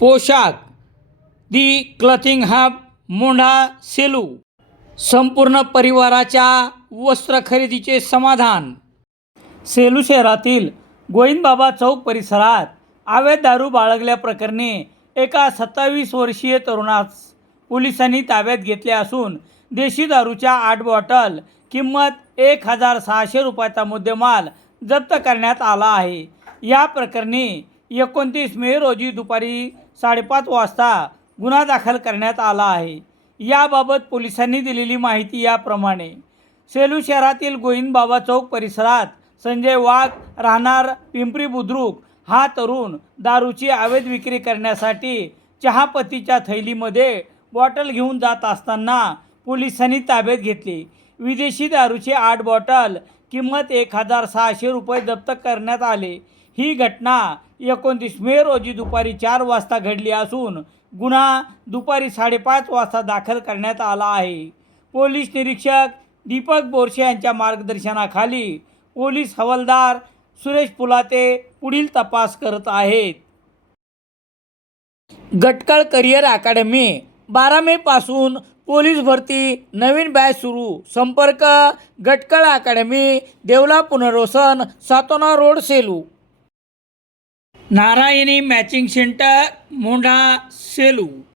पोशाख. The clothing hub Mondha Selu. संपूर्ण परिवाराच्या वस्त्र खरेदीचे समाधान. सेलू शहरातील गोविंदबाबा चौक परिसरात अवैध दारू बाळगल्याप्रकरणी एका सत्तावीस वर्षीय तरुणास पोलिसांनी ताब्यात घेतले असून देशी दारूच्या आठ बॉटल किंमत एक हजार सहाशे रुपयाचा मुद्देमाल जप्त करण्यात आला आहे. या प्रकरणी एकोणतीस मे रोजी दुपारी साडेपाच वाजता गुन्हा दाखल करण्यात आला आहे. याबाबत पोलिसांनी दिलेली माहिती याप्रमाणे. सेलू शहरातील गोविंदबाबा चौक परिसरात संजय वाघ राहणार पिंपरी बुद्रुक हा तरुण दारूची अवैध विक्री करण्यासाठी चहापत्तीच्या थैलीमध्ये बॉटल घेऊन जात असताना पोलिसांनी ताब्यात घेतले. विदेशी दारूचे आठ बॉटल किंमत एक हजार सहाशे रुपये जप्त करण्यात आले. ही घटना एकोणतीस मे रोजी दुपारी चार वाजता घडली असून गुन्हा दुपारी साडेपाच वाजता दाखल करण्यात आला आहे. पोलीस निरीक्षक दीपक बोरशे यांच्या मार्गदर्शनाखाली पोलीस हवालदार सुरेश पुलाते पुढील तपास करत आहेत. गटकळ करिअर अकॅडमी बारा मेपासून पोलीस भरती नवीन बॅच सुरू. संपर्क गटकळ अकॅडमी देवला पुनर्वसन Satona road Selu. Narayani matching centre Mondha Selu